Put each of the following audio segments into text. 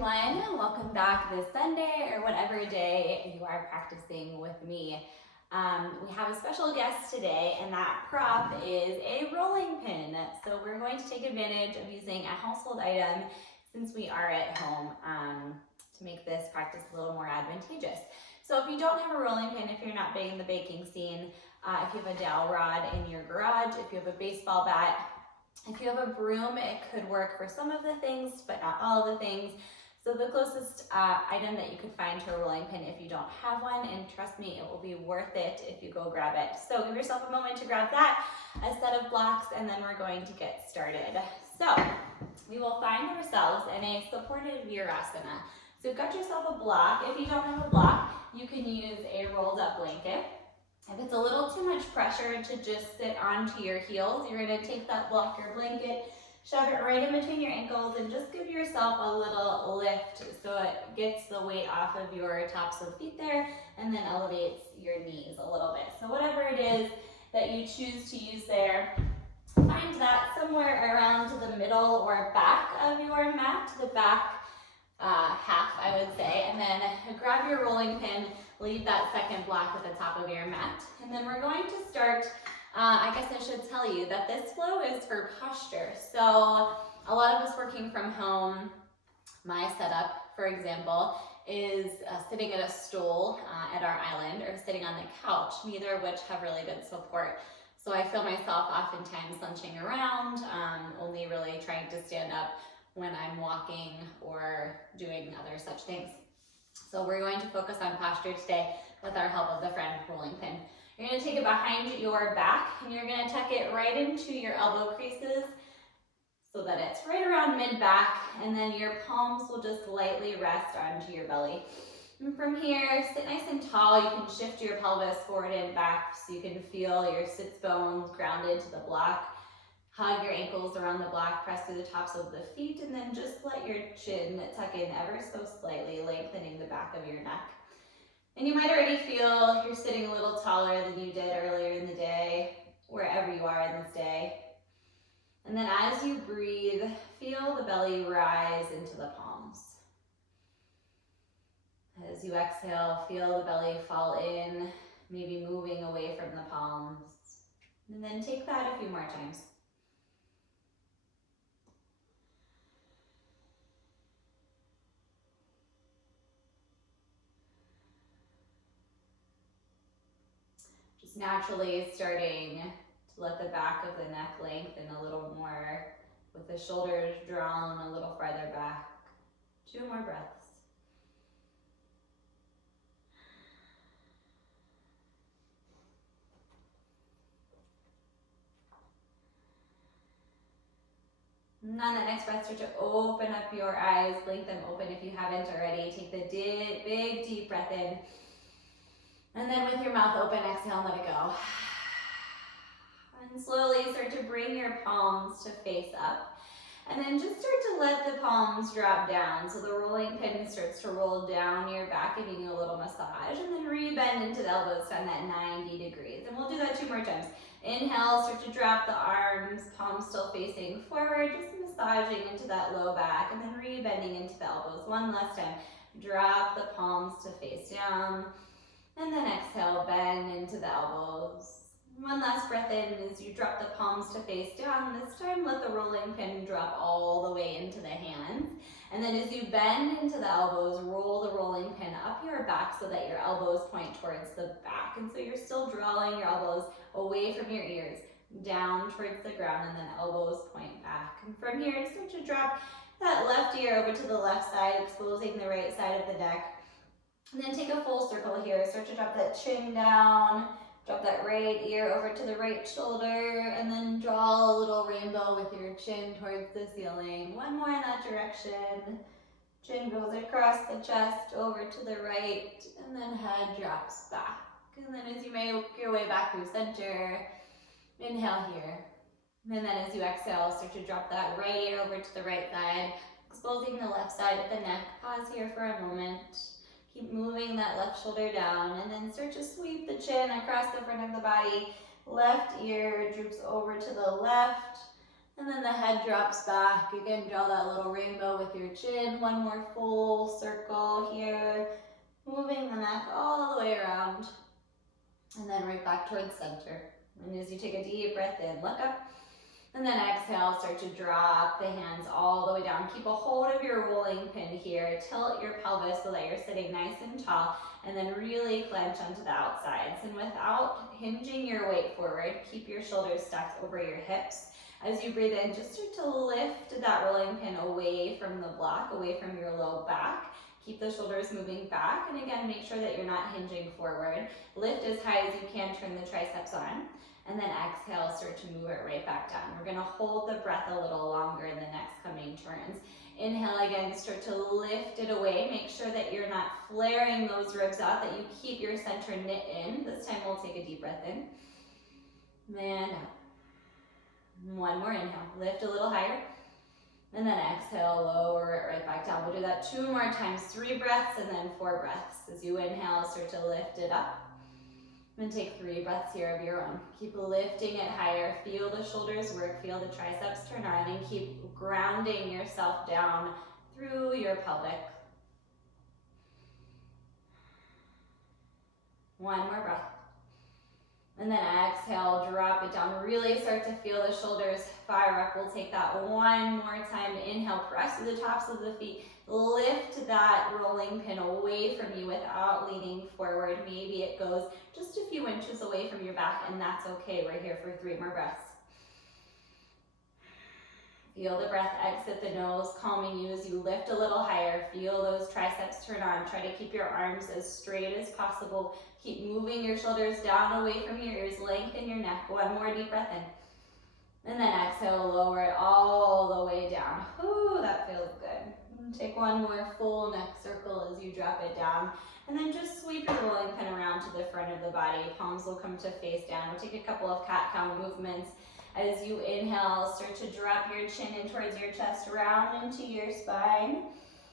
everyone. Welcome back this Sunday or whatever day you are practicing with me. We have a special guest today, and that prop is a rolling pin. So we're going to take advantage of using a household item since we are at home to make this practice a little more advantageous. So if you don't have a rolling pin, if you're not big in the baking scene, if you have a dowel rod in your garage, if you have a baseball bat, if you have a broom, it could work for some of the things, but not all of the things. So the closest item that you could find to a rolling pin if you don't have one, and trust me, it will be worth it if you go grab it. So give yourself a moment to grab that, a set of blocks, and then we're going to get started. So we will find ourselves in a supported virasana. So you've got yourself a block. If you don't have a block, you can use a rolled up blanket. If it's a little too much pressure to just sit onto your heels, you're going to take that block or blanket, shove it right in between your ankles, and just give yourself a little lift so it gets the weight off of your tops of feet there and then elevates your knees a little bit. So whatever it is that you choose to use there, find that somewhere around the middle or back of your mat, the back half, I would say, and then grab your rolling pin, leave that second block at the top of your mat, and then we're going to start. I guess I should tell you that this flow is for posture. So a lot of us working from home, my setup, for example, is sitting at a stool at our island or sitting on the couch, neither of which have really good support. So I feel myself oftentimes lunching around, only really trying to stand up when I'm walking or doing other such things. So we're going to focus on posture today with our help of the friend rolling pin. You're going to take it behind your back and you're going to tuck it right into your elbow creases so that it's right around mid-back, and then your palms will just lightly rest onto your belly. And from here, sit nice and tall. You can shift your pelvis forward and back so you can feel your sits bones grounded to the block. Hug your ankles around the block, press through the tops of the feet, and then just let your chin tuck in ever so slightly, lengthening the back of your neck. And you might already feel you're sitting a little taller than you did earlier in the day, wherever you are in this day. And then as you breathe, feel the belly rise into the palms. As you exhale, feel the belly fall in, maybe moving away from the palms. And then take that a few more times. Just naturally starting to let the back of the neck lengthen a little more, with the shoulders drawn a little farther back. 2 more breaths. And on that next breath, start to open up your eyes, blink them open if you haven't already. Take the big deep breath in. And then with your mouth open, exhale, let it go. And slowly start to bring your palms to face up. And then just start to let the palms drop down. So the rolling pin starts to roll down your back, giving you a little massage. And then re-bend into the elbows on that 90 degrees. And we'll do that 2 more times. Inhale, start to drop the arms, palms still facing forward, just massaging into that low back, and then re-bending into the elbows. 1 last time. Drop the palms to face down. And then exhale, bend into the elbows. 1 last breath in as you drop the palms to face down. This time, let the rolling pin drop all the way into the hands. And then as you bend into the elbows, roll the rolling pin up your back so that your elbows point towards the back. And so you're still drawing your elbows away from your ears, down towards the ground, and then elbows point back. And from here, start to drop that left ear over to the left side, exposing the right side of the neck. And then take a full circle here. Start to drop that chin down. Drop that right ear over to the right shoulder, and then draw a little rainbow with your chin towards the ceiling. 1 more in that direction. Chin goes across the chest, over to the right, and then head drops back. And then as you make your way back through center, inhale here. And then as you exhale, start to drop that right ear over to the right side, exposing the left side of the neck. Pause here for a moment. Keep moving that left shoulder down, and then start to sweep the chin across the front of the body. Left ear droops over to the left, and then the head head drops back. Again, draw that little rainbow with your chin. One more full circle here. Moving the neck all the way around. And then right back towards center. And as you take a deep breath in, look up. And then exhale, start to drop the hands all the way down. Keep a hold of your rolling pin here. Tilt your pelvis so that you're sitting nice and tall. And then really clench onto the outsides. And without hinging your weight forward, keep your shoulders stacked over your hips. As you breathe in, just start to lift that rolling pin away from the block, away from your low back. Keep the shoulders moving back. And again, make sure that you're not hinging forward. Lift as high as you can, turn the triceps on. And then exhale, start to move it right back down. We're gonna hold the breath a little longer in the next coming turns. Inhale again, start to lift it away. Make sure that you're not flaring those ribs out, that you keep your center knit in. This time we'll take a deep breath in. And out. One more inhale, lift a little higher. And then exhale, lower it right back down. We'll do that 2 more times, 3 breaths and then 4 breaths. As you inhale, start to lift it up. And take 3 breaths here of your own. Keep lifting it higher. Feel the shoulders work, feel the triceps turn on, and keep grounding yourself down through your pelvic. 1 more breath. And then exhale, drop it down. Really start to feel the shoulders fire up. We'll take that 1 more time. Inhale, press through the tops of the feet. Lift that rolling pin away from you without leaning forward. Maybe it goes just a few inches away from your back, and that's okay. We're here for 3 more breaths. Feel the breath exit the nose, calming you as you lift a little higher. Feel those triceps turn on. Try to keep your arms as straight as possible. Keep moving your shoulders down away from your ears. Lengthen your neck. 1 more deep breath in. And then exhale, lower it all the way down. Ooh, that feels good. Take 1 more full neck circle as you drop it down. And then just sweep your rolling pin around to the front of the body. Palms will come to face down. We'll take a couple of cat-cow movements. As you inhale, start to drop your chin in towards your chest, round into your spine.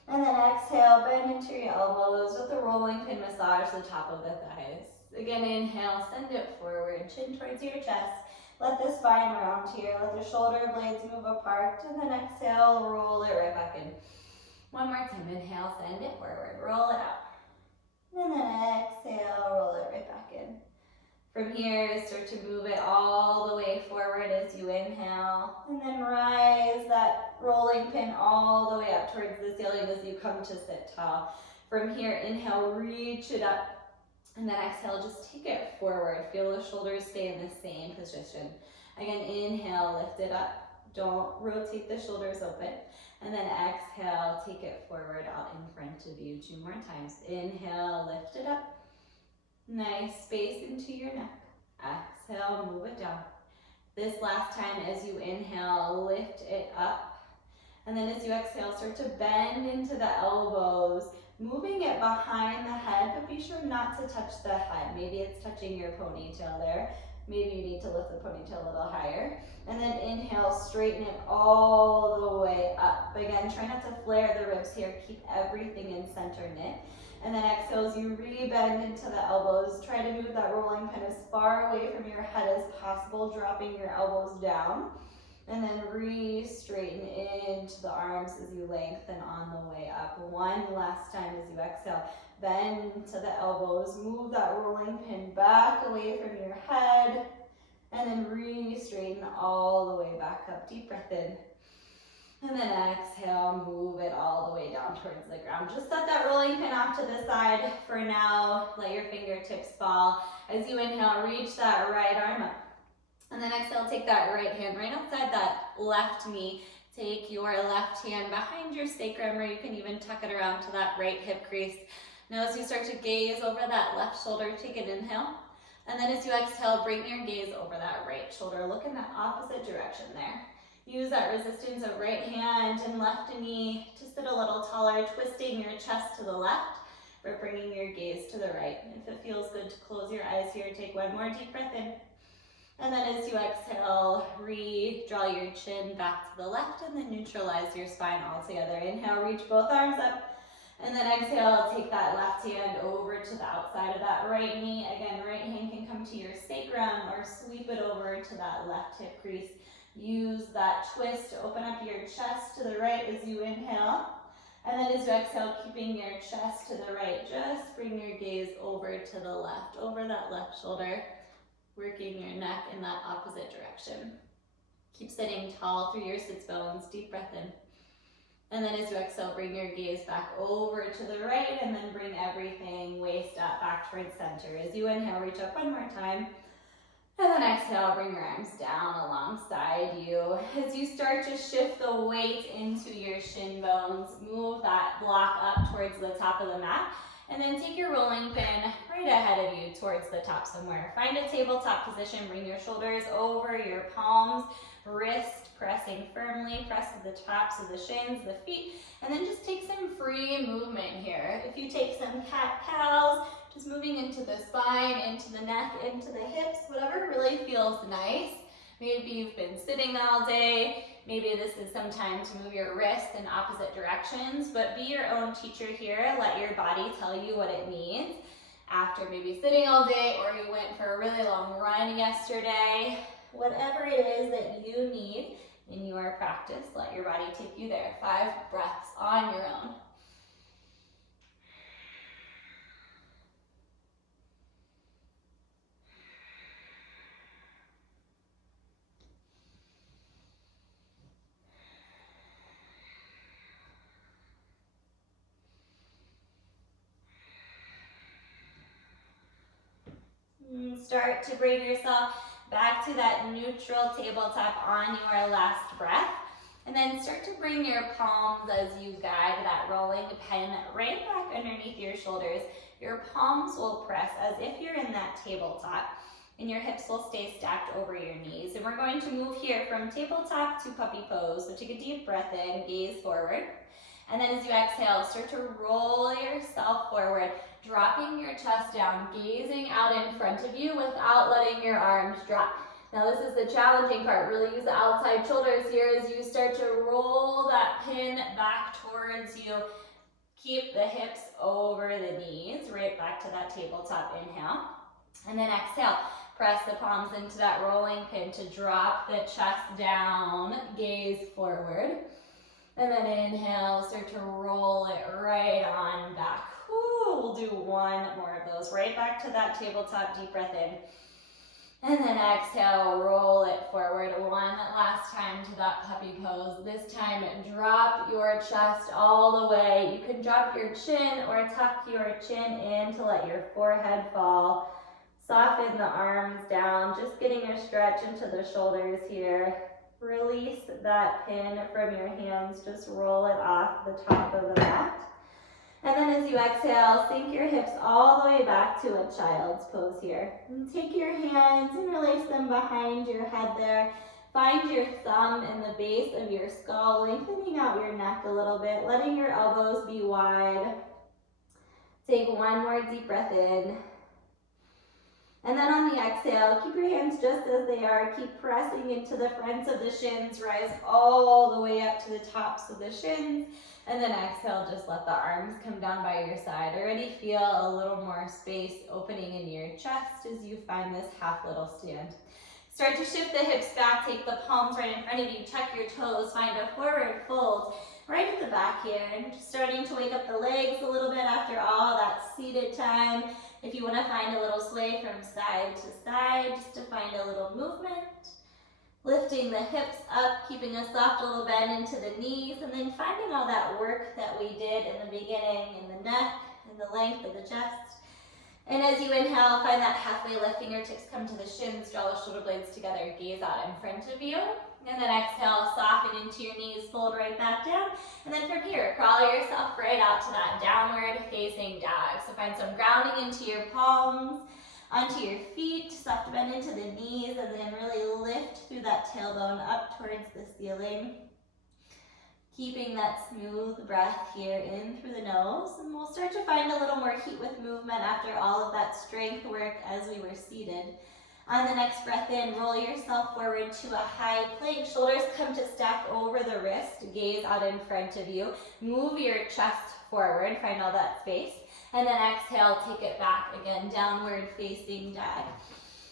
And then exhale, bend into your elbows with the rolling pin, massage the top of the thighs. Again, inhale, send it forward, chin towards your chest. Let the spine round here, let the shoulder blades move apart. And then exhale, roll it right back in. 1 more time, inhale, send it forward, roll it out. And then exhale, roll it right back in. From here, start to move it all the way forward as you inhale. And then rise that rolling pin all the way up towards the ceiling as you come to sit tall. From here, inhale, reach it up. And then exhale, just take it forward. Feel the shoulders stay in the same position. Again, inhale, lift it up. Don't rotate the shoulders open. And then exhale, take it forward out in front of you 2 more times. Inhale, lift it up. Nice space into your neck. Exhale, move it down. This last time as you inhale, lift it up. And then as you exhale, start to bend into the elbows, moving it behind the head, but be sure not to touch the head. Maybe it's touching your ponytail there. Maybe you need to lift the ponytail a little higher. And then inhale, straighten it all the way up. Again, try not to flare the ribs here. Keep everything in center knit. And then exhale as you re-bend into the elbows. Try to move that rolling pin as far away from your head as possible, dropping your elbows down. And then re-straighten into the arms as you lengthen on the way up. 1 last time as you exhale. Bend to the elbows. Move that rolling pin back away from your head. And then re-straighten all the way back up. Deep breath in. And then exhale, move it all the way down towards the ground. Just set that rolling pin off to the side for now. Let your fingertips fall. As you inhale, reach that right arm up. And then exhale, take that right hand right outside that left knee. Take your left hand behind your sacrum, or you can even tuck it around to that right hip crease. Now as you start to gaze over that left shoulder, take an inhale. And then as you exhale, bring your gaze over that right shoulder. Look in the opposite direction there. Use that resistance of right hand and left knee to sit a little taller, twisting your chest to the left, or bringing your gaze to the right. If it feels good to close your eyes here, take 1 more deep breath in. And then as you exhale, re-draw your chin back to the left and then neutralize your spine all together. Inhale, reach both arms up. And then exhale, take that left hand over to the outside of that right knee. Again, right hand can come to your sacrum or sweep it over to that left hip crease. Use that twist to open up your chest to the right as you inhale. And then as you exhale, keeping your chest to the right, just bring your gaze over to the left, over that left shoulder, working your neck in that opposite direction. Keep sitting tall through your sits bones, deep breath in. And then as you exhale, bring your gaze back over to the right, and then bring everything waist up back towards center. As you inhale, reach up one more time. And then exhale, bring your arms down alongside you. As you start to shift the weight into your shin bones, move that block up towards the top of the mat. And then take your rolling pin right ahead of you towards the top somewhere. Find a tabletop position, bring your shoulders over your palms, wrist pressing firmly, press to the tops of the shins, the feet, and then just take some free movement here. If you take some cat-cows, just moving into the spine, into the neck, into the hips, whatever really feels nice. Maybe you've been sitting all day. Maybe this is some time to move your wrists in opposite directions, but be your own teacher here. Let your body tell you what it needs. After maybe sitting all day, or you went for a really long run yesterday, whatever it is that you need in your practice, let your body take you there. 5 breaths on your own. Start to bring yourself back to that neutral tabletop on your last breath. And then start to bring your palms as you guide that rolling pin right back underneath your shoulders. Your palms will press as if you're in that tabletop, and your hips will stay stacked over your knees. And we're going to move here from tabletop to puppy pose. So take a deep breath in, gaze forward. And then as you exhale, start to roll yourself forward, dropping your chest down, gazing out in front of you without letting your arms drop. Now this is the challenging part. Really use the outside shoulders here as you start to roll that pin back towards you. Keep the hips over the knees, right back to that tabletop inhale. And then exhale, press the palms into that rolling pin to drop the chest down, gaze forward. And then inhale, start to roll it right on back. Whew, we'll do one more of those. Right back to that tabletop, deep breath in. And then exhale, roll it forward one last time to that puppy pose. This time, drop your chest all the way. You can drop your chin or tuck your chin in to let your forehead fall. Soften the arms down, just getting a stretch into the shoulders here. Release that pin from your hands, just roll it off the top of the mat. And then as you exhale, sink your hips all the way back to a child's pose here. And take your hands and release them behind your head there. Find your thumb in the base of your skull, lengthening out your neck a little bit, letting your elbows be wide. Take one more deep breath in. And then on the exhale, keep your hands just as they are. Keep pressing into the fronts of the shins. Rise all the way up to the tops of the shins. And then exhale, just let the arms come down by your side. Already feel a little more space opening in your chest as you find this half little stand. Start to shift the hips back. Take the palms right in front of you. Tuck your toes. Find a forward fold right at the back here. And just starting to wake up the legs a little bit after all that seated time. If you want to find a little sway from side to side, just to find a little movement. Lifting the hips up, keeping a soft little bend into the knees, and then finding all that work that we did in the beginning in the neck and the length of the chest. And as you inhale, find that halfway lift, fingertips come to the shins, draw the shoulder blades together, gaze out in front of you. And then exhale, soften into your knees, fold right back down. And then from here, crawl yourself right out to that downward facing dog. So find some grounding into your palms, onto your feet, soft bend into the knees, and then really lift through that tailbone up towards the ceiling. Keeping that smooth breath here in through the nose. And we'll start to find a little more heat with movement after all of that strength work as we were seated. On the next breath in, roll yourself forward to a high plank. Shoulders come to stack over the wrist. Gaze out in front of you. Move your chest forward. Find all that space. And then exhale, take it back again. Downward facing dog.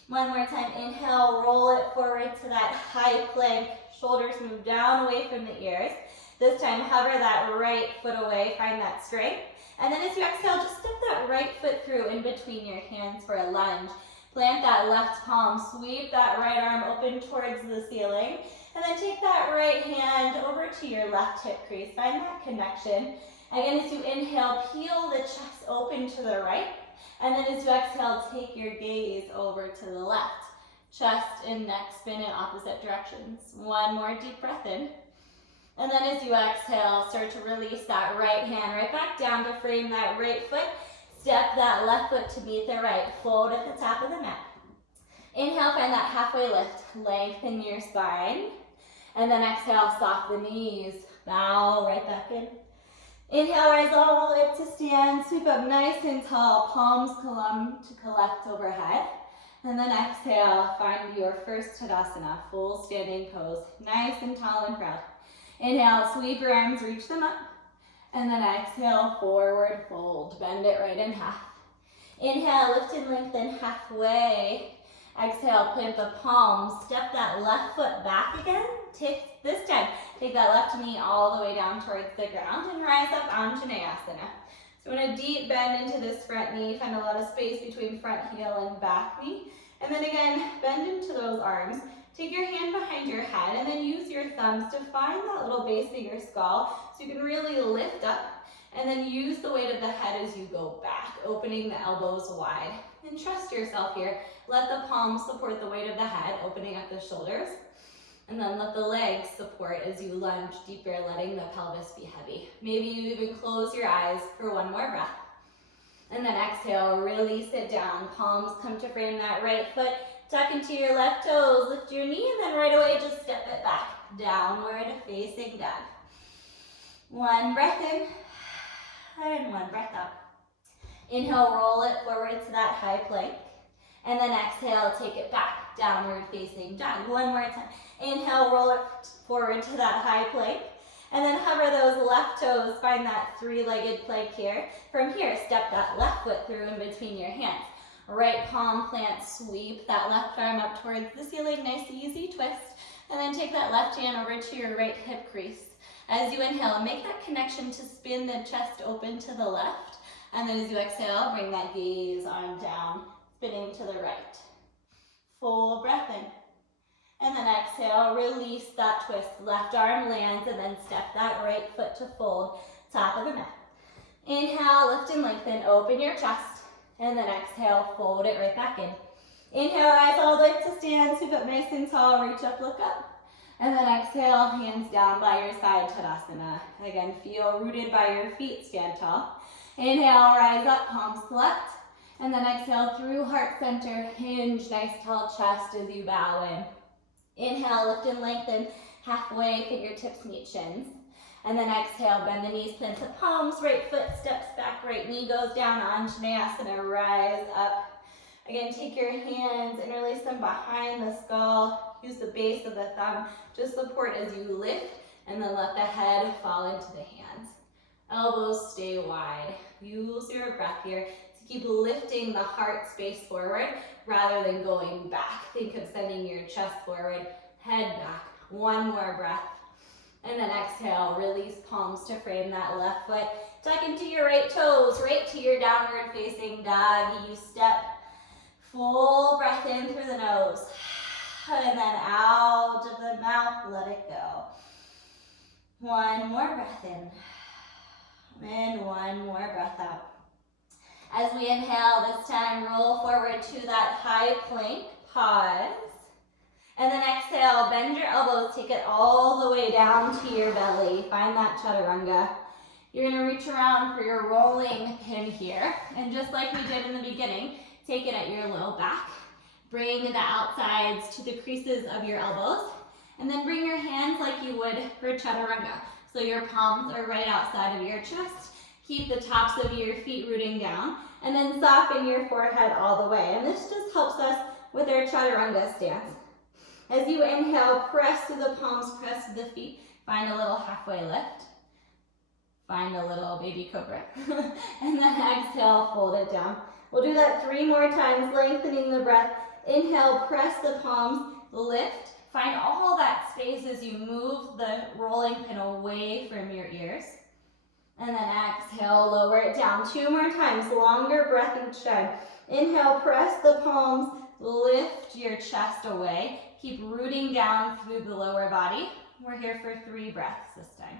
One more time, inhale, roll it forward to that high plank. Shoulders move down away from the ears. This time, hover that right foot away, find that strength. And then as you exhale, just step that right foot through in between your hands for a lunge. Plant that left palm, sweep that right arm open towards the ceiling. And then take that right hand over to your left hip crease. Find that connection. Again, as you inhale, peel the chest open to the right. And then as you exhale, take your gaze over to the left. Chest and neck spin in opposite directions. One more deep breath in. And then as you exhale, start to release that right hand right back down to frame that right foot. Step that left foot to meet the right. Fold at the top of the mat. Inhale, find that halfway lift. Lengthen your spine. And then exhale, soften the knees. Bow right back in. Inhale, rise all the way up to stand. Sweep up nice and tall. Palms come to collect overhead. And then exhale, find your first Tadasana, full standing pose. Nice and tall and proud. Inhale, sweep your arms, reach them up. And then exhale, forward fold. Bend it right in half. Inhale, lift and lengthen halfway. Exhale, plant the palms. Step that left foot back again. This time, take that left knee all the way down towards the ground and rise up Anjaneyasana. So in a deep bend into this front knee, find a lot of space between front heel and back knee. And then again, bend into those arms. Take your hand behind your head and then use your thumbs to find that little base of your skull so you can really lift up. And then use the weight of the head as you go back, opening the elbows wide. And trust yourself here. Let the palms support the weight of the head, opening up the shoulders. And then let the legs support as you lunge deeper, letting the pelvis be heavy. Maybe you even close your eyes for one more breath. And then exhale, release it down. Palms come to frame that right foot. Tuck into your left toes, lift your knee, and then right away just step it back. Downward facing dog. One breath in, and one breath out. Inhale, roll it forward to that high plank. And then exhale, take it back, downward facing dog. One more time. Inhale, roll it forward to that high plank. And then hover those left toes, find that three-legged plank here. From here, step that left foot through in between your hands. Right palm plant, sweep that left arm up towards the ceiling, nice easy twist. And then take that left hand over to your right hip crease. As you inhale, make that connection to spin the chest open to the left. And then as you exhale, bring that gaze arm down, spinning to the right. Full breath in. And then exhale, release that twist. Left arm lands and then step that right foot to fold, top of the mat. Inhale, lift and lengthen, open your chest. And then exhale, fold it right back in. Inhale, rise all the way up to stand, sweep up nice and tall, reach up, look up. And then exhale, hands down by your side, Tadasana. Again, feel rooted by your feet, stand tall. Inhale, rise up, palms collect. And then exhale through heart center, hinge, nice tall chest as you bow in. Inhale, lift and lengthen, halfway, fingertips meet shins. And then exhale, bend the knees, plant the palms, right foot steps back, right knee goes down, Anjaneyasana, rise up. Again, take your hands and release them behind the skull. Use the base of the thumb to support as you lift, and then let the head fall into the hands. Elbows stay wide. Use your breath here to keep lifting the heart space forward rather than going back. Think of sending your chest forward, head back. One more breath. And then exhale, release palms to frame that left foot. Tuck into your right toes, right to your downward facing dog. You step, full breath in through the nose. And then out of the mouth, let it go. One more breath in. And one more breath out. As we inhale, this time roll forward to that high plank, pause. And then exhale, bend your elbows, take it all the way down to your belly. Find that chaturanga. You're gonna reach around for your rolling pin here. And just like we did in the beginning, take it at your low back. Bring the outsides to the creases of your elbows. And then bring your hands like you would for chaturanga. So your palms are right outside of your chest. Keep the tops of your feet rooting down. And then soften your forehead all the way. And this just helps us with our chaturanga stance. As you inhale, press to the palms, press to the feet. Find a little halfway lift. Find a little baby cobra. And then exhale, fold it down. We'll do that 3 more times, lengthening the breath Inhale, press the palms, lift. Find all that space as you move the rolling pin away from your ears. And then exhale, lower it down. 2 more times, longer breath each time. Inhale, press the palms, lift your chest away. Keep rooting down through the lower body. We're here for 3 breaths this time.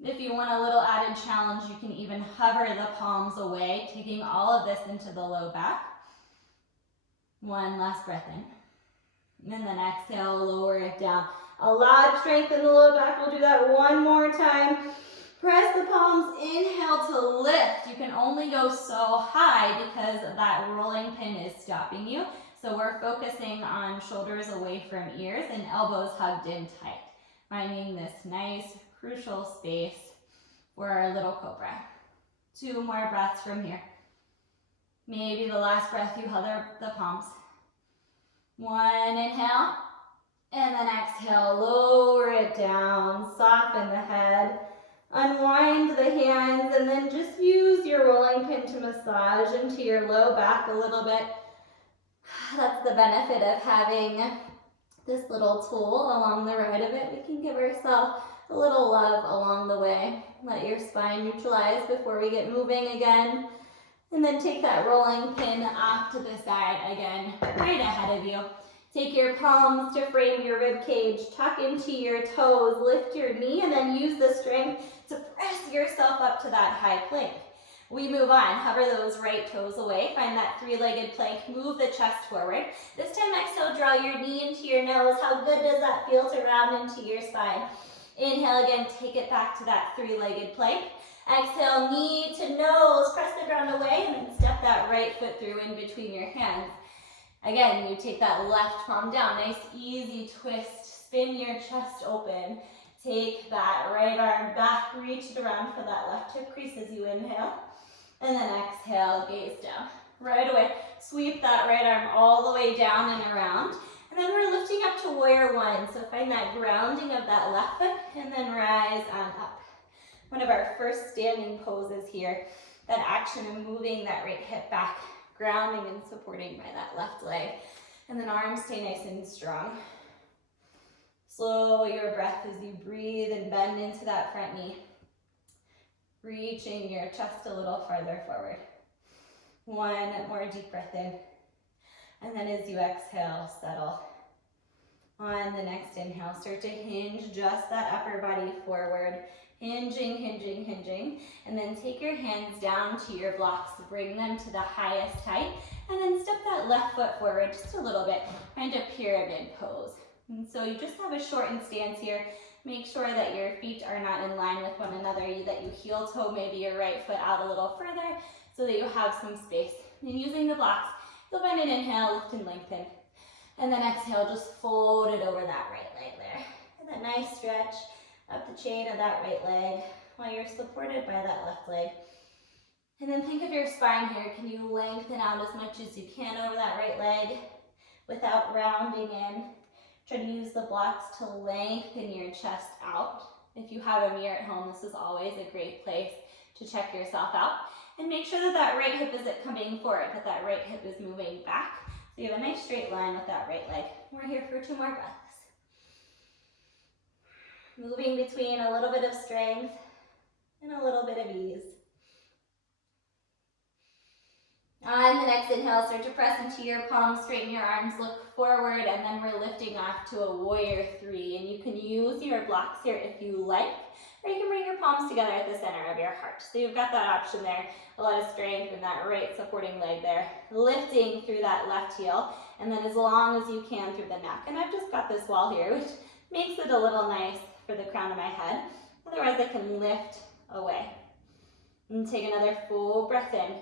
If you want a little added challenge, you can even hover the palms away, taking all of this into the low back. 1 last breath in. And then exhale, lower it down. A lot of strength in the low back. We'll do that 1 more time. Press the palms, inhale to lift. You can only go so high because that rolling pin is stopping you. So we're focusing on shoulders away from ears and elbows hugged in tight. Finding this nice, crucial space for our little cobra. 2 more breaths from here. Maybe the last breath you hover the palms. 1 inhale, and then exhale, lower it down, soften the head. Unwind the hands and then just use your rolling pin to massage into your low back a little bit. That's the benefit of having this little tool along the right of it. We can give ourselves a little love along the way. Let your spine neutralize before we get moving again. And then take that rolling pin off to the side again, right ahead of you. Take your palms to frame your rib cage, tuck into your toes, lift your knee, and then use the strength to press yourself up to that high plank. We move on, hover those right toes away, find that 3-legged plank, move the chest forward. This time exhale, draw your knee into your nose. How good does that feel to round into your spine? Inhale again, take it back to that 3-legged plank. Exhale, knee to nose, press the ground away, and then step that right foot through in between your hands. Again, you take that left palm down, nice easy twist, spin your chest open. Take that right arm back, reach it around for that left hip crease as you inhale. And then exhale, gaze down. Right away, sweep that right arm all the way down and around. And then we're lifting up to warrior 1. So find that grounding of that left foot and then rise on up. One of our first standing poses here. That action of moving that right hip back, grounding and supporting by that left leg. And then arms stay nice and strong. Slow your breath as you breathe and bend into that front knee. Reaching your chest a little farther forward. 1 more deep breath in. And then as you exhale, settle. On the next inhale, start to hinge just that upper body forward. Hinging, hinging, hinging. And then take your hands down to your blocks. Bring them to the highest height. And then step that left foot forward just a little bit. Find a pyramid pose. And so you just have a shortened stance here. Make sure that your feet are not in line with one another, that you heel toe maybe your right foot out a little further so that you have some space. And using the blocks, you'll find an inhale, lift and lengthen. And then exhale, just fold it over that right leg there. And that nice stretch up the chain of that right leg while you're supported by that left leg. And then think of your spine here. Can you lengthen out as much as you can over that right leg without rounding in? Try to use the blocks to lengthen your chest out. If you have a mirror at home, this is always a great place to check yourself out. And make sure that that right hip isn't coming forward, that that right hip is moving back. So you have a nice straight line with that right leg. We're here for 2 more breaths. Moving between a little bit of strength and a little bit of ease. On the next inhale, start to press into your palms, straighten your arms, look forward, and then we're lifting off to a warrior 3. And you can use your blocks here if you like, or you can bring your palms together at the center of your heart. So you've got that option there, a lot of strength in that right supporting leg there. Lifting through that left heel, and then as long as you can through the neck. And I've just got this wall here, which makes it a little nice for the crown of my head. Otherwise, I can lift away. And take another full breath in.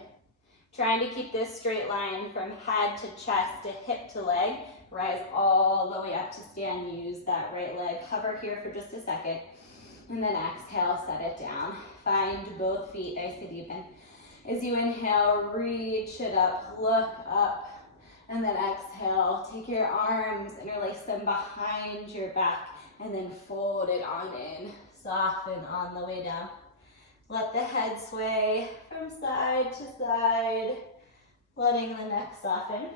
Trying to keep this straight line from head to chest to hip to leg. Rise all the way up to stand. Use that right leg. Hover here for just a second. And then exhale, set it down. Find both feet nice and even. As you inhale, reach it up, look up. And then exhale, take your arms, interlace them behind your back. And then fold it on in. Soften on the way down. Let the head sway from side to side, letting the neck soften.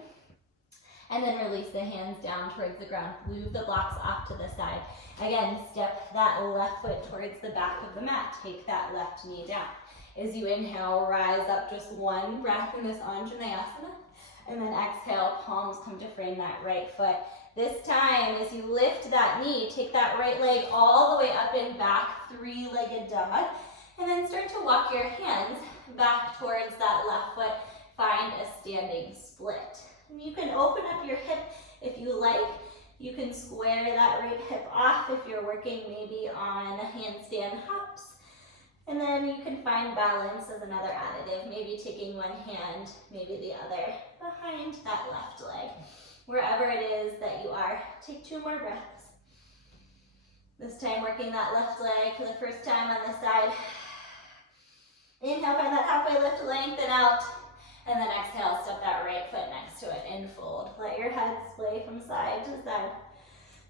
And then release the hands down towards the ground. Move the blocks off to the side. Again, step that left foot towards the back of the mat. Take that left knee down. As you inhale, rise up just one breath in this Anjaneyasana. And then exhale, palms come to frame that right foot. This time, as you lift that knee, take that right leg all the way up and back, three-legged dog. And then start to walk your hands back towards that left foot. Find a standing split. And you can open up your hip if you like. You can square that right hip off if you're working maybe on handstand hops. And then you can find balance as another additive, maybe taking one hand, maybe the other, behind that left leg. Wherever it is that you are, take 2 more breaths. This time working that left leg for the first time on the side. Inhale, find that halfway lift, lengthen out. And then exhale, step that right foot next to it and fold. Let your head sway from side to side.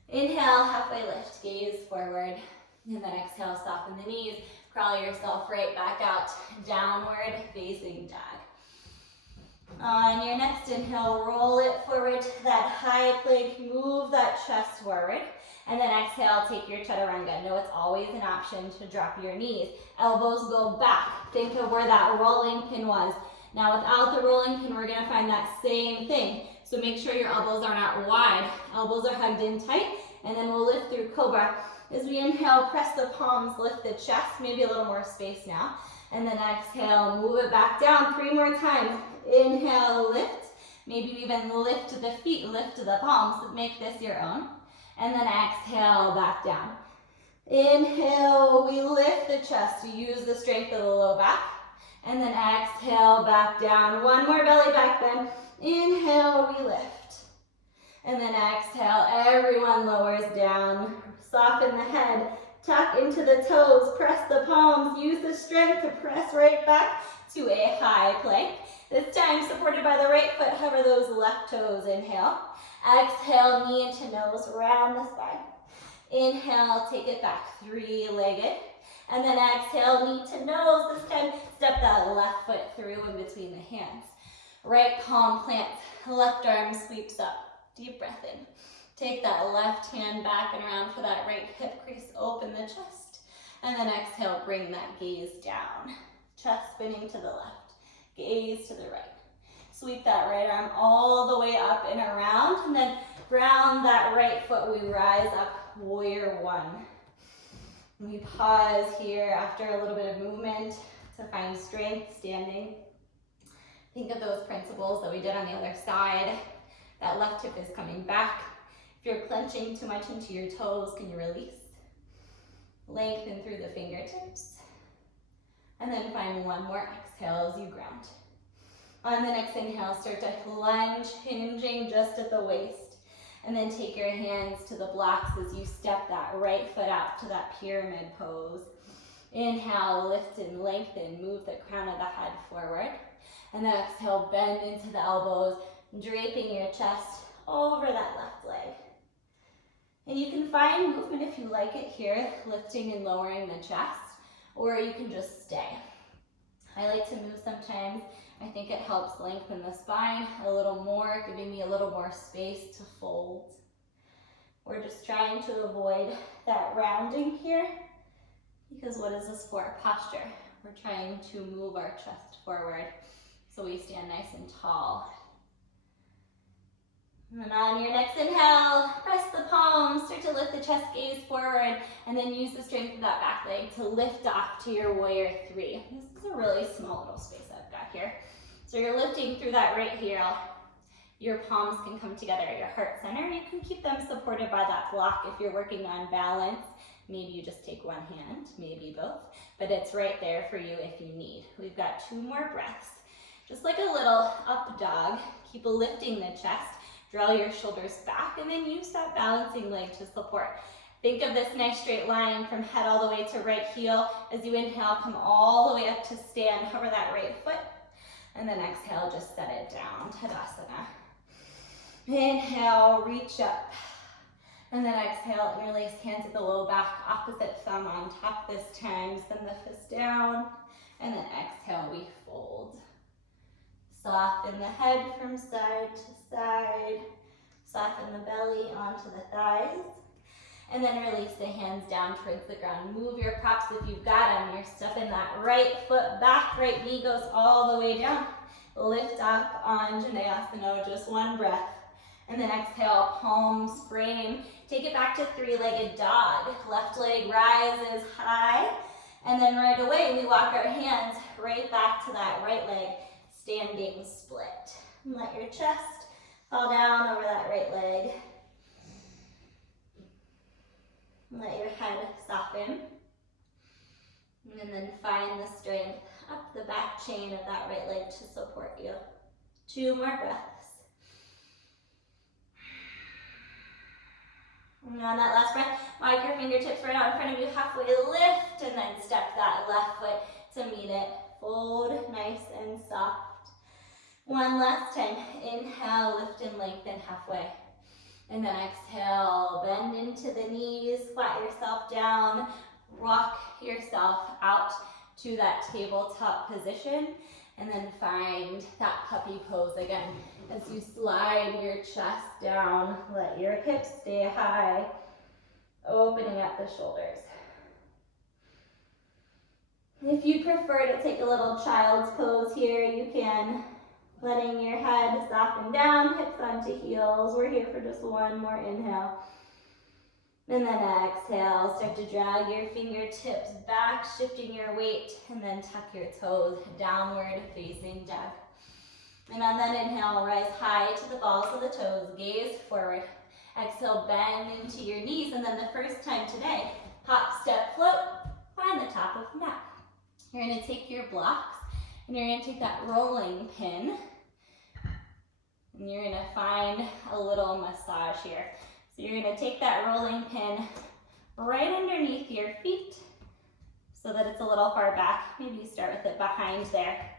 Inhale, halfway lift, gaze forward. And then exhale, soften the knees. Crawl yourself right back out, downward facing dog. On your next inhale, roll it forward to that high plank, move that chest forward. And then exhale, take your chaturanga. Know it's always an option to drop your knees. Elbows go back. Think of where that rolling pin was. Now without the rolling pin, we're gonna find that same thing. So make sure your elbows are not wide. Elbows are hugged in tight, and then we'll lift through cobra. As we inhale, press the palms, lift the chest, maybe a little more space now. And then exhale, move it back down 3 more times. Inhale, lift. Maybe even lift the feet, lift the palms, make this your own. And then exhale, back down. Inhale, we lift the chest, use the strength of the low back. And then exhale, back down. 1 more belly back bend. Inhale, we lift. And then exhale, everyone lowers down. Soften the head, tuck into the toes, press the palms, use the strength to press right back to a high plank. This time supported by the right foot, hover those left toes, inhale. Exhale, knee into nose, round the spine. Inhale, take it back, 3-legged. And then exhale, knee to nose. This time, step that left foot through in between the hands. Right palm plants, left arm sweeps up. Deep breath in. Take that left hand back and around for that right hip crease. Open the chest. And then exhale, bring that gaze down. Chest spinning to the left. Gaze to the right. Sweep that right arm all the way up and around. And then ground that right foot. We rise up, warrior 1. We pause here after a little bit of movement to find strength standing. Think of those principles that we did on the other side. That left hip is coming back. If you're clenching too much into your toes, can you release? Lengthen through the fingertips. And then find 1 more exhale as you ground. On the next inhale, start to lunge, hinging just at the waist. And then take your hands to the blocks as you step that right foot out to that pyramid pose. Inhale, lift and lengthen, move the crown of the head forward. And then exhale, bend into the elbows, draping your chest over that left leg. And you can find movement if you like it here, lifting and lowering the chest, or you can just stay. I like to move sometimes. I think it helps lengthen the spine a little more, giving me a little more space to fold. We're just trying to avoid that rounding here, because what is this for? Posture. We're trying to move our chest forward so we stand nice and tall. And on your next inhale, press the palms, start to lift the chest, gaze forward, and then use the strength of that back leg to lift off to your warrior 3. This is a really small little space I've got here. So you're lifting through that right heel. Your palms can come together at your heart center. You can keep them supported by that block if you're working on balance. Maybe you just take one hand, maybe both, but it's right there for you if you need. We've got 2 more breaths. Just like a little up dog, keep lifting the chest. Draw your shoulders back and then use that balancing leg to support. Think of this nice straight line from head all the way to right heel. As you inhale, come all the way up to stand. Hover that right foot. And then exhale, just set it down, Tadasana. Inhale, reach up. And then exhale, interlace hands at the low back, opposite thumb on top this time. Send the fist down. And then exhale, we fold. Soften the head from side to side. Soften the belly onto the thighs. And then release the hands down towards the ground. Move your props if you've got them. You're stepping that right foot back, right knee goes all the way down. Lift up on Janayasana, just one breath. And then exhale, palms frame. Take it back to three-legged dog. Left leg rises high. And then right away, we walk our hands right back to that right leg, standing split. And let your chest fall down over that right leg. Let your head soften. And then find the strength up the back chain of that right leg to support you. 2 more breaths. And on that last breath, mark your fingertips right out in front of you, halfway lift, and then step that left foot to meet it. Fold nice and soft. One last time. Inhale, lift and lengthen halfway. And then exhale, bend into the knees, flat yourself down, rock yourself out to that tabletop position, and then find that puppy pose again. As you slide your chest down, let your hips stay high, opening up the shoulders. If you prefer to take a little child's pose here, you can. Letting your head soften down, hips onto heels. We're here for just one more inhale. And then exhale, start to drag your fingertips back, shifting your weight, and then tuck your toes, downward facing dog. And on that inhale, rise high to the balls of the toes, gaze forward. Exhale, bend into your knees, and then the first time today, hop, step, float, find the top of mat. You're gonna take your blocks, and you're gonna take that rolling pin, and you're gonna find a little massage here. So you're gonna take that rolling pin right underneath your feet so that it's a little far back. Maybe you start with it behind there.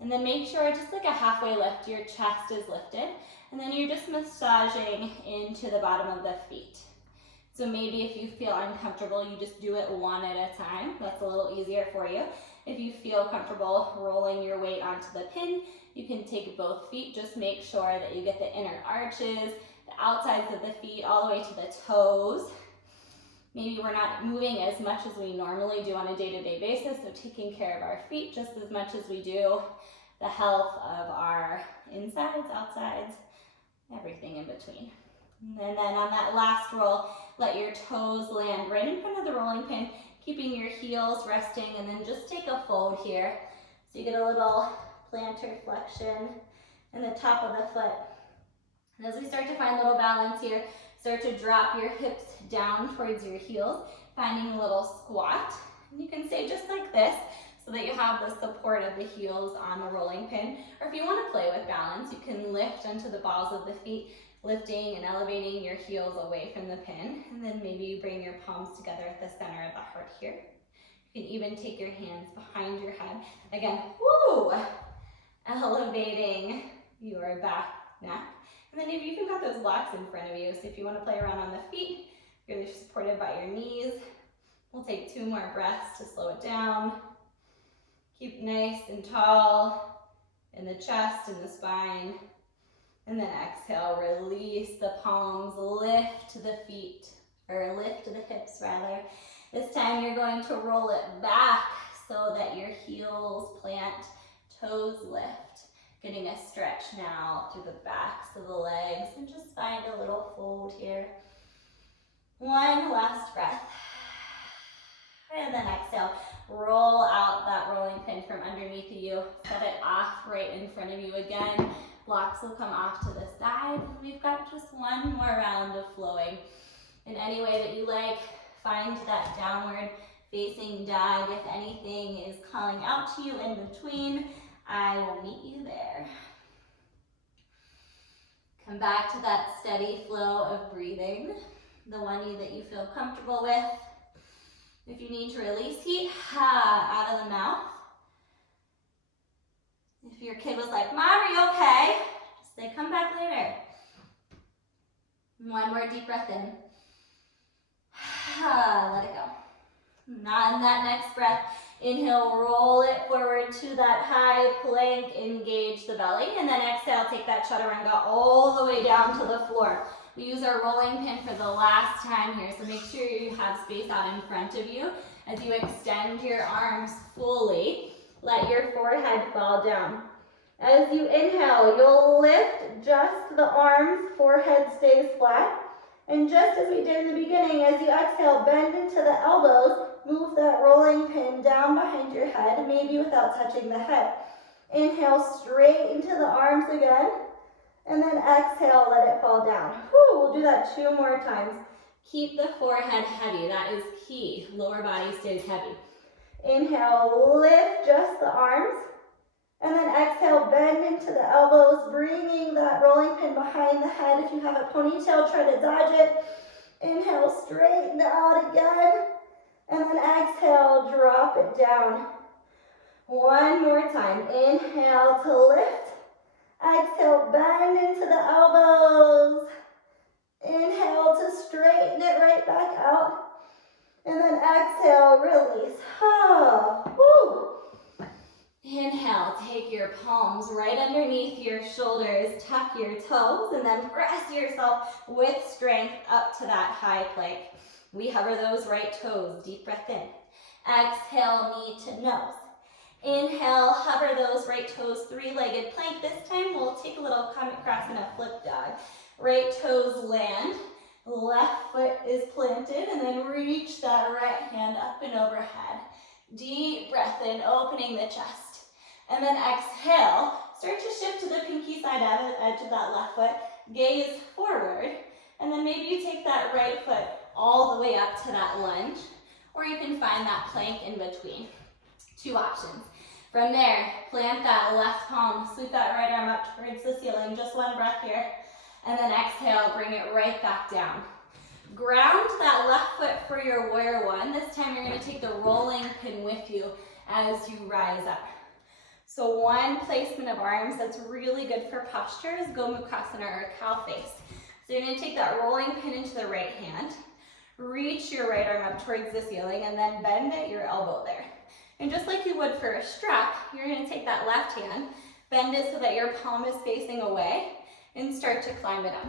And then make sure, just like a halfway lift, your chest is lifted. And then you're just massaging into the bottom of the feet. So maybe if you feel uncomfortable, you just do it one at a time. That's a little easier for you. If you feel comfortable rolling your weight onto the pin, you can take both feet. Just make sure that you get the inner arches, the outsides of the feet, all the way to the toes. Maybe we're not moving as much as we normally do on a day-to-day basis, so taking care of our feet just as much as we do the health of our insides, outsides, everything in between. And then on that last roll, let your toes land right in front of the rolling pin, keeping your heels resting, and then just take a fold here. So you get a little plantar flexion in the top of the foot. And as we start to find a little balance here, start to drop your hips down towards your heels, finding a little squat. And you can stay just like this so that you have the support of the heels on the rolling pin. Or if you want to play with balance, you can lift onto the balls of the feet, lifting and elevating your heels away from the pin. And then maybe you bring your palms together at the center of the heart here. You can even take your hands behind your head. Again, woo! Elevating your back, neck. And then you've even got those blocks in front of you. So if you want to play around on the feet, you're supported by your knees. We'll take 2 more breaths to slow it down. Keep nice and tall in the chest and the spine. And then exhale, release the palms, lift the feet, or lift the hips rather. This time you're going to roll it back so that your heels plant, toes lift. Getting a stretch now through the backs of the legs, and just find a little fold here. One last breath. And then exhale, roll out that rolling pin from underneath you. Set it off right in front of you again. Blocks will come off to the side. We've got just one more round of flowing. In any way that you like, find that downward facing dog. If anything is calling out to you in between, I will meet you there. Come back to that steady flow of breathing, the one that you feel comfortable with. If you need to release heat, out of the mouth. If your kid was like, Mom, are you okay? Just say, come back later. One more deep breath in. Let it go. Not in that next breath. Inhale, roll it forward to that high plank, engage the belly, and then exhale, take that chaturanga all the way down to the floor. We use our rolling pin for the last time here, so make sure you have space out in front of you. As you extend your arms fully, let your forehead fall down. As you inhale, you'll lift just the arms, forehead stays flat. And just as we did in the beginning, as you exhale, bend into the elbows, move that rolling pin down behind your head, maybe without touching the head. Inhale, straight into the arms again, and then exhale, let it fall down. Whew, we'll do that 2 more times. Keep the forehead heavy, that is key. Lower body stays heavy. Inhale, lift just the arms. And then exhale, bend into the elbows, bringing that rolling pin behind the head. If you have a ponytail, try to dodge it. Inhale, straighten out again. And then exhale, drop it down. 1 more time. Inhale to lift. Exhale, bend into the elbows. Inhale to straighten it right back out. And then exhale, release. Woo. Inhale, take your palms right underneath your shoulders, tuck your toes, and then press yourself with strength up to that high plank. We hover those right toes, deep breath in. Exhale, knee to nose. Inhale, hover those right toes, 3-legged plank. This time we'll take a little come across in a flip dog. Right toes land, left foot is planted, and then reach that right hand up and overhead. Deep breath in, opening the chest. And then exhale, start to shift to the pinky side edge of that left foot, gaze forward, and then maybe you take that right foot all the way up to that lunge, or you can find that plank in between. 2 options. From there, plant that left palm, sweep that right arm up towards the ceiling, just 1 breath here, and then exhale, bring it right back down. Ground that left foot for your warrior 1. This time you're going to take the rolling pin with you as you rise up. So 1 placement of arms that's really good for posture is Gomukhasana or cow face. So you're going to take that rolling pin into the right hand, reach your right arm up towards the ceiling, and then bend at your elbow there. And just like you would for a strap, you're going to take that left hand, bend it so that your palm is facing away, and start to climb it up.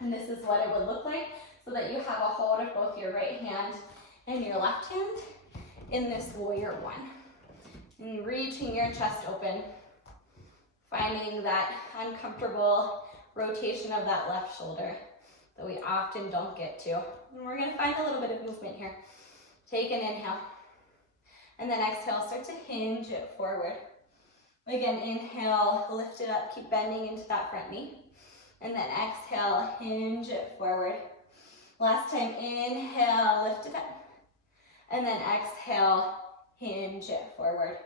And this is what it would look like, so that you have a hold of both your right hand and your left hand in this warrior 1. And reaching your chest open, finding that uncomfortable rotation of that left shoulder that we often don't get to. And we're going to find a little bit of movement here. Take an inhale. And then exhale, start to hinge it forward. Again, inhale, lift it up, keep bending into that front knee. And then exhale, hinge it forward. Last time, inhale, lift it up. And then exhale, hinge it forward.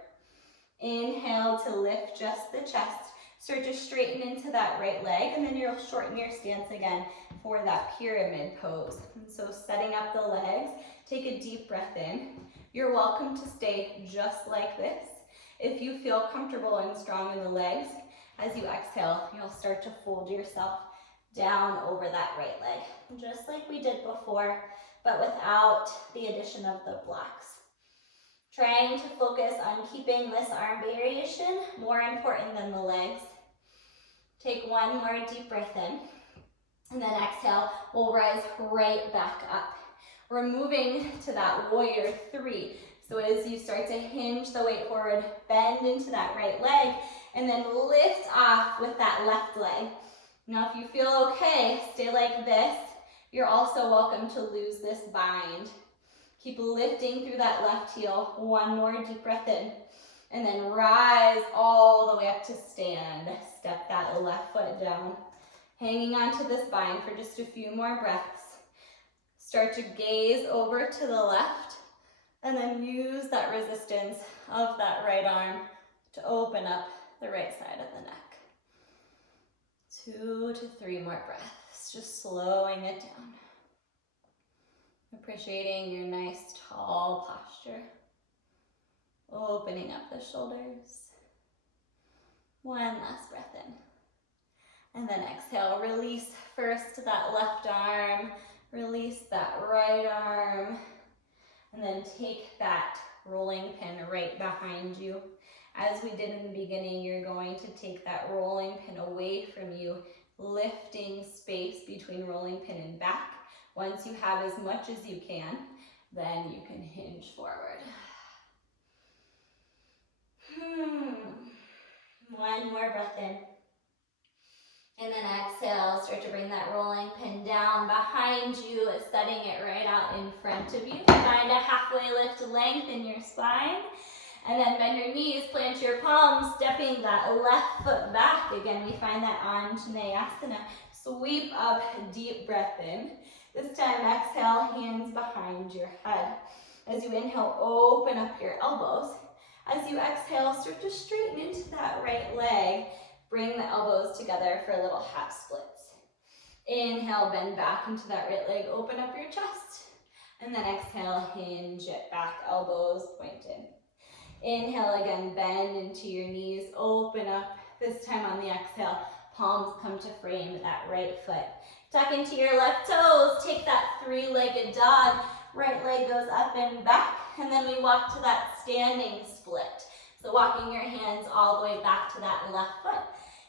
Inhale to lift just the chest. Start to straighten into that right leg, and then you'll shorten your stance again for that pyramid pose. And so setting up the legs, take a deep breath in. You're welcome to stay just like this. If you feel comfortable and strong in the legs, as you exhale, you'll start to fold yourself down over that right leg, just like we did before, but without the addition of the blocks. Trying to focus on keeping this arm variation more important than the legs. Take 1 more deep breath in, and then exhale, we'll rise right back up. We're moving to that warrior 3. So as you start to hinge the weight forward, bend into that right leg, and then lift off with that left leg. Now if you feel okay, stay like this. You're also welcome to lose this bind. Keep lifting through that left heel. 1 more deep breath in. And then rise all the way up to stand. Step that left foot down. Hanging onto this bind for just a few more breaths. Start to gaze over to the left. And then use that resistance of that right arm to open up the right side of the neck. 2 to 3 more breaths. Just slowing it down. Appreciating your nice tall posture. Opening up the shoulders. 1 last breath in. And then exhale, release first that left arm. Release that right arm. And then take that rolling pin right behind you. As we did in the beginning, you're going to take that rolling pin away from you, lifting space between rolling pin and back. Once you have as much as you can, then you can hinge forward. One more breath in. And then exhale, start to bring that rolling pin down behind you, setting it right out in front of you. Find a halfway lift to lengthen your spine. And then bend your knees, plant your palms, stepping that left foot back. Again, we find that Anjaneyasana. Sweep up, deep breath in. This time, exhale, hands behind your head. As you inhale, open up your elbows. As you exhale, start to straighten into that right leg. Bring the elbows together for little half splits. Inhale, bend back into that right leg, open up your chest. And then exhale, hinge it back, elbows pointed. Inhale again, bend into your knees, open up. This time on the exhale, palms come to frame that right foot. Tuck into your left toes, take that three-legged dog. Right leg goes up and back, and then we walk to that standing split. So walking your hands all the way back to that left foot.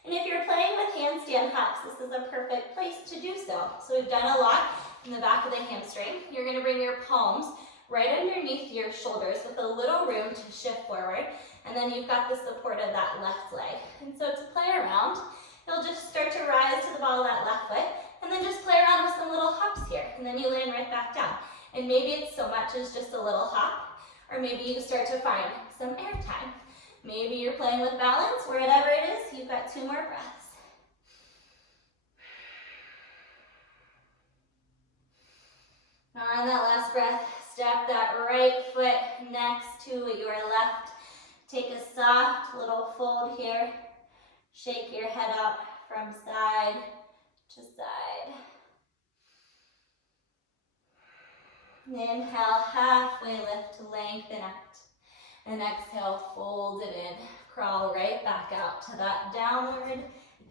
And if you're playing with handstand hops, this is a perfect place to do so. So we've done a lot in the back of the hamstring. You're gonna bring your palms right underneath your shoulders with a little room to shift forward. And then you've got the support of that left leg. And so to play around, you'll just start to rise to the ball of that left foot, and then just play around with some little hops here. And then you land right back down. And maybe it's so much as just a little hop, or maybe you start to find some air time. Maybe you're playing with balance, whatever it is, you've got 2 more breaths. On that last breath, step that right foot next to your left. Take a soft little fold here. Shake your head up from side to side. Inhale, halfway lift to lengthen out. And exhale, fold it in. Crawl right back out to that downward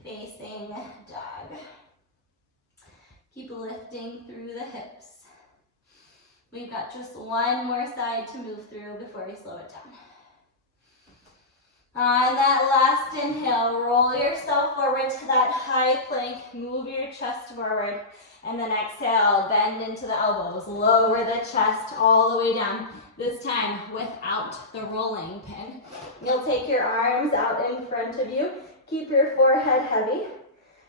facing dog. Keep lifting through the hips. We've got just one more side to move through before we slow it down. On that last inhale, roll yourself forward to that high plank. Move your chest forward. And then exhale, bend into the elbows. Lower the chest all the way down. This time without the rolling pin. You'll take your arms out in front of you. Keep your forehead heavy.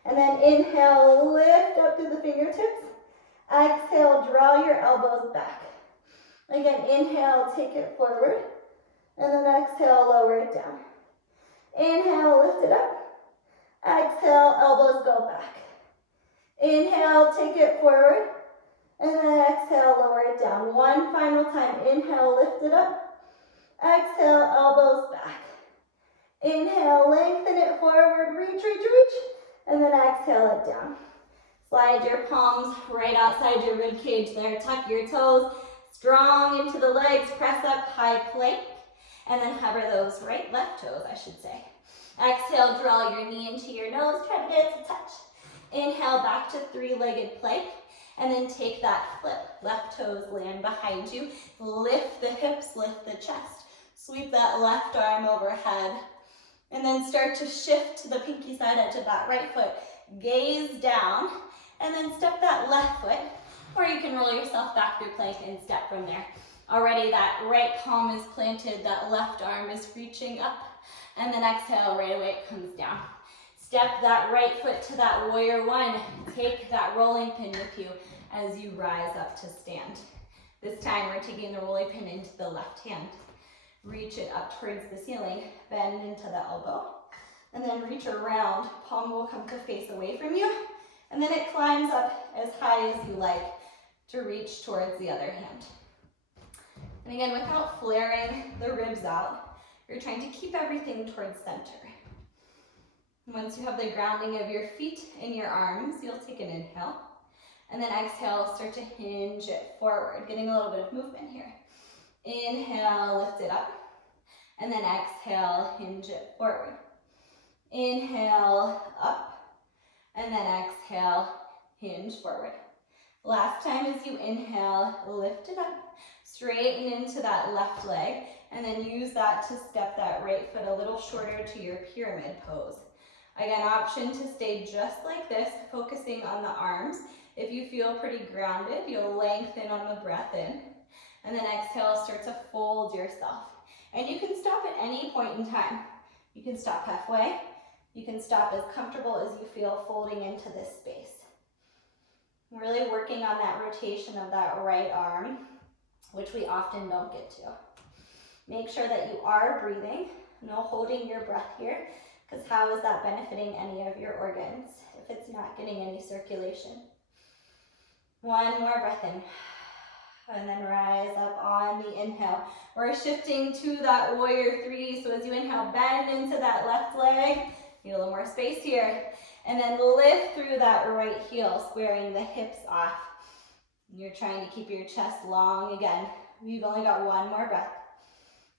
And then inhale, lift up to the fingertips. Exhale, draw your elbows back. Again, inhale, take it forward. And then exhale, lower it down. Inhale, lift it up. Exhale, elbows go back. Inhale, take it forward. And then exhale, lower it down. One final time. Inhale, lift it up. Exhale, elbows back. Inhale, lengthen it forward. Reach, reach, reach. And then exhale it down. Slide your palms right outside your rib cage there. Tuck your toes strong into the legs. Press up, high plank. And then hover those left toes, I should say. Exhale, draw your knee into your nose. Try to get it to touch. Inhale, back to three-legged plank. And then take that flip. Left toes land behind you. Lift the hips, lift the chest. Sweep that left arm overhead. And then start to shift to the pinky side edge of that right foot. Gaze down. And then step that left foot. Or you can roll yourself back through plank and step from there. Already that right palm is planted. That left arm is reaching up. And then exhale, right away it comes down. Step that right foot to that warrior one. Take that rolling pin with you as you rise up to stand. This time we're taking the rolling pin into the left hand. Reach it up towards the ceiling. Bend into the elbow. And then reach around. Palm will come to face away from you. And then it climbs up as high as you like to reach towards the other hand. And again, without flaring the ribs out, you're trying to keep everything towards center. Once you have the grounding of your feet in your arms, you'll take an inhale. And then exhale, start to hinge it forward, getting a little bit of movement here. Inhale, lift it up. And then exhale, hinge it forward. Inhale, up. And then exhale, hinge forward. Last time as you inhale, lift it up, straighten into that left leg, and then use that to step that right foot a little shorter to your pyramid pose. Again, option to stay just like this, focusing on the arms. If you feel pretty grounded, you'll lengthen on the breath in. And then exhale, start to fold yourself. And you can stop at any point in time. You can stop halfway. You can stop as comfortable as you feel folding into this space. Really working on that rotation of that right arm, which we often don't get to. Make sure that you are breathing, no holding your breath here, because how is that benefiting any of your organs if it's not getting any circulation? One more breath in, and then rise up on the inhale. We're shifting to that warrior three, so as you inhale, bend into that left leg. Need a little more space here. And then lift through that right heel, squaring the hips off. You're trying to keep your chest long again. You've only got one more breath.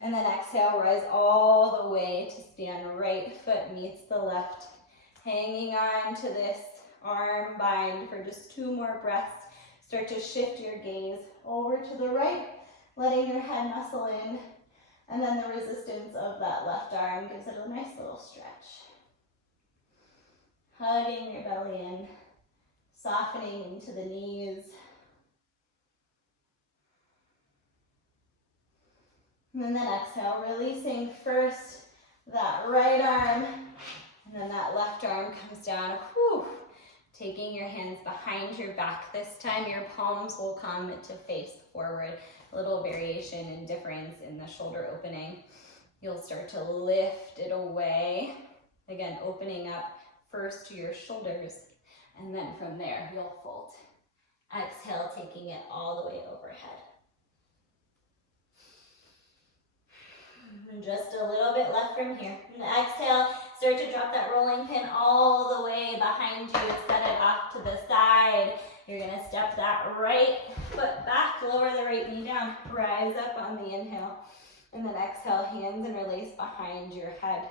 And then exhale, rise all the way to stand. Right foot meets the left. Hanging on to this arm bind for just 2 more breaths. Start to shift your gaze over to the right, letting your head nestle in. And then the resistance of that left arm gives it a nice little stretch. Hugging your belly in, softening into the knees. And then exhale, releasing first that right arm, and then that left arm comes down. Whew. Taking your hands behind your back. This time your palms will come to face forward. A little variation and difference in the shoulder opening. You'll start to lift it away. Again, opening up first to your shoulders, and then from there you'll fold. Exhale, taking it all the way overhead. And just a little bit left from here. And exhale, start to drop that rolling pin all the way behind you. Set it off to the side. You're gonna step that right foot back, lower the right knee down, rise up on the inhale. And then exhale, hands and release behind your head.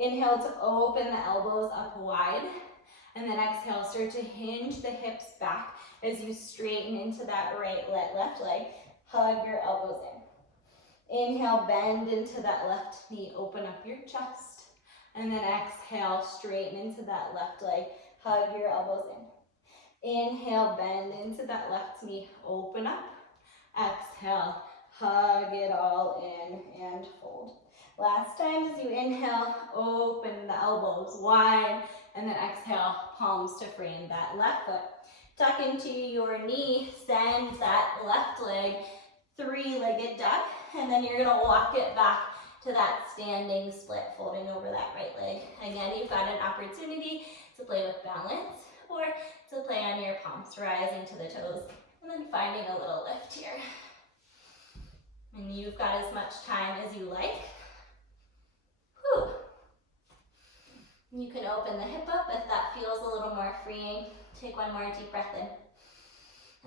Inhale to open the elbows up wide, and then exhale, start to hinge the hips back as you straighten into that left leg. Hug your elbows in. Inhale, bend into that left knee, open up your chest, and then exhale, straighten into that left leg. Hug your elbows in. Inhale, bend into that left knee, open up. Exhale, hug it all in and fold. Last time as you inhale, open the elbows wide, and then exhale, palms to frame that left foot. Tuck into your knee, send that left leg, 3-legged duck, and then you're gonna walk it back to that standing split, folding over that right leg. Again, you've got an opportunity to play with balance or to play on your palms, rising to the toes, and then finding a little lift here. And you've got as much time as you like. Whew. You can open the hip up if that feels a little more freeing. Take one more deep breath in.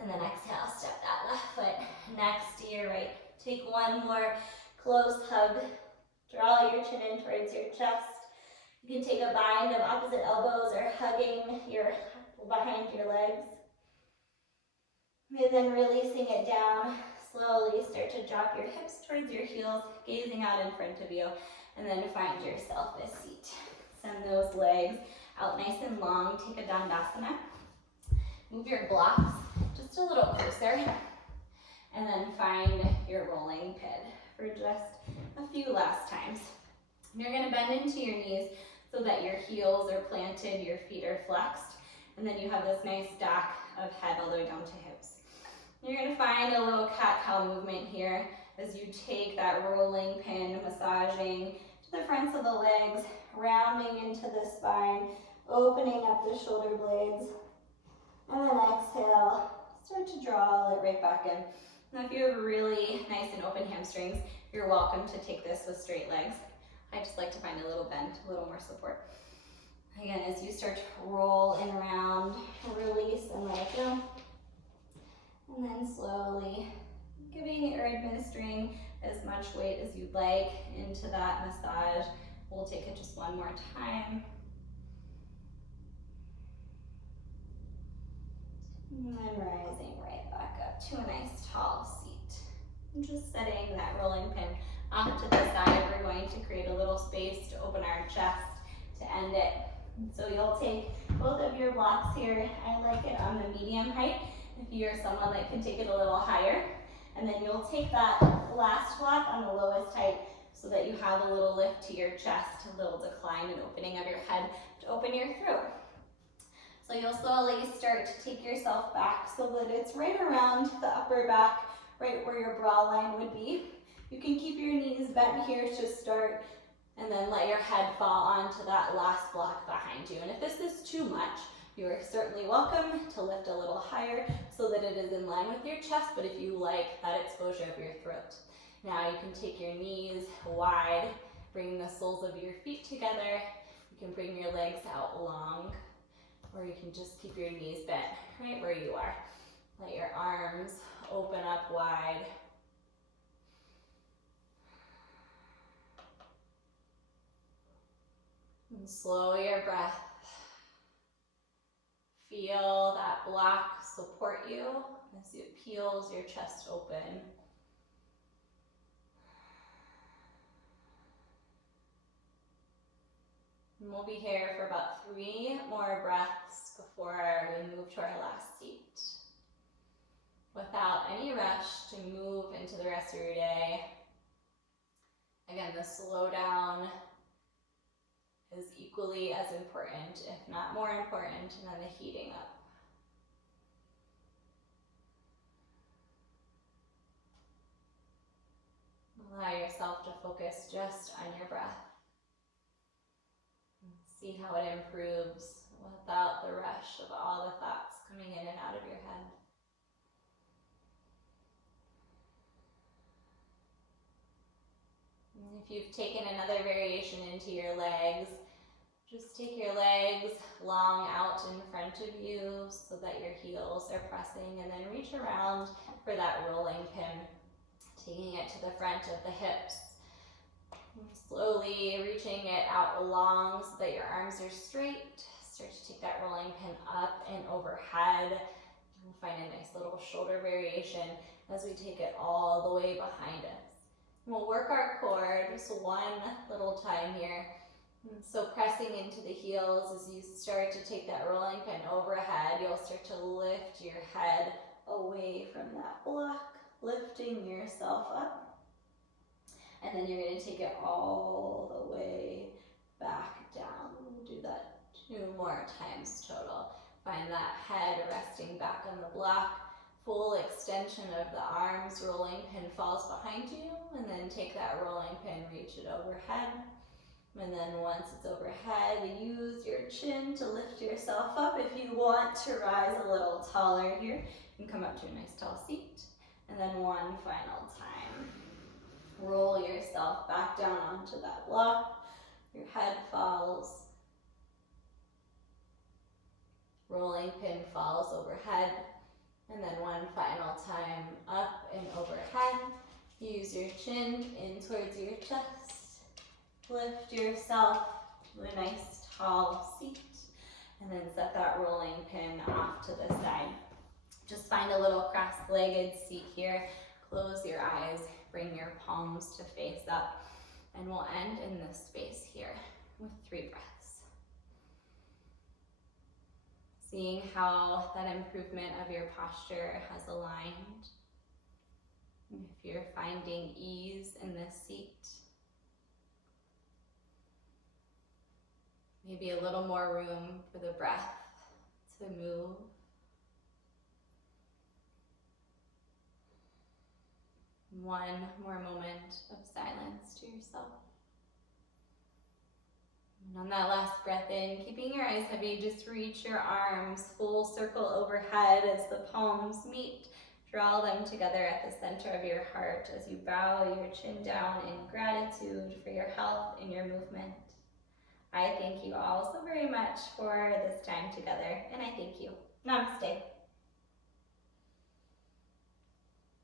And then exhale, step that left foot next to your right. Take one more close hug. Draw your chin in towards your chest. You can take a bind of opposite elbows or hugging your behind your legs. And then releasing it down, slowly start to drop your hips towards your heels, gazing out in front of you. And then find yourself a seat. Send those legs out nice and long. Take a Dandasana. Move your blocks just a little closer. And then find your rolling pin for just a few last times. You're going to bend into your knees so that your heels are planted, your feet are flexed. And then you have this nice stack of head all the way down to hips. You're going to find a little cat-cow movement here as you take that rolling pin, massaging to the fronts of the legs, rounding into the spine, opening up the shoulder blades, and then exhale, start to draw it right back in. Now if you have really nice and open hamstrings, you're welcome to take this with straight legs. I just like to find a little bend, a little more support. Again, as you start to roll and round, release and let it go. And then slowly giving or administering as much weight as you'd like into that massage. We'll take it just one more time. And then rising right back up to a nice tall seat. And just setting that rolling pin off to the side. We're going to create a little space to open our chest to end it. So you'll take both of your blocks here. I like it on the medium height. If you're someone that can take it a little higher. And then you'll take that last block on the lowest height so that you have a little lift to your chest, a little decline and opening of your head to open your throat. So you'll slowly start to take yourself back so that it's right around the upper back, right where your brow line would be. You can keep your knees bent here to start, and then let your head fall onto that last block behind you. And if this is too much, you are certainly welcome to lift a little higher so that it is in line with your chest, but if you like that exposure of your throat. Now you can take your knees wide, bring the soles of your feet together. You can bring your legs out long, or you can just keep your knees bent right where you are. Let your arms open up wide. And slow your breath. Feel that block support you as it peels your chest open. And we'll be here for about 3 more breaths before we move to our last seat. Without any rush to move into the rest of your day. Again, the slowdown is equally as important, if not more important, than the heating up. Allow yourself to focus just on your breath. See how it improves without the rush of all the thoughts coming in and out of your head. And if you've taken another variation into your legs, just take your legs long out in front of you so that your heels are pressing, and then reach around for that rolling pin, taking it to the front of the hips. Slowly reaching it out long so that your arms are straight. Start to take that rolling pin up and overhead. We'll find a nice little shoulder variation as we take it all the way behind us. We'll work our core just one little time here. And so pressing into the heels as you start to take that rolling pin overhead, you'll start to lift your head away from that block, lifting yourself up. And then you're going to take it all the way back down. We'll do that 2 more times total. Find that head resting back on the block. Full extension of the arms. Rolling pin falls behind you. And then take that rolling pin, reach it overhead. And then once it's overhead, use your chin to lift yourself up. If you want to rise a little taller here, you can come up to a nice tall seat. And then one final time. Roll yourself back down onto that block. Your head falls. Rolling pin falls overhead. And then one final time up and overhead. Use your chin in towards your chest. Lift yourself to a nice tall seat. And then set that rolling pin off to the side. Just find a little cross-legged seat here. Close your eyes. Bring your palms to face up, and we'll end in this space here with 3 breaths. Seeing how that improvement of your posture has aligned. If you're finding ease in this seat, maybe a little more room for the breath to move. One more moment of silence to yourself. And on that last breath in, keeping your eyes heavy, just reach your arms full circle overhead as the palms meet. Draw them together at the center of your heart as you bow your chin down in gratitude for your health and your movement. I thank you all so very much for this time together, and I thank you. Namaste.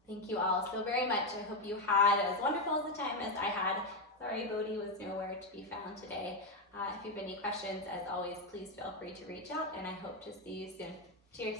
Thank you all so very much. I hope you had as wonderful as a time as I had. Sorry Bodhi was nowhere to be found today. If you have any questions, as always, please feel free to reach out, and I hope to see you soon. Cheers.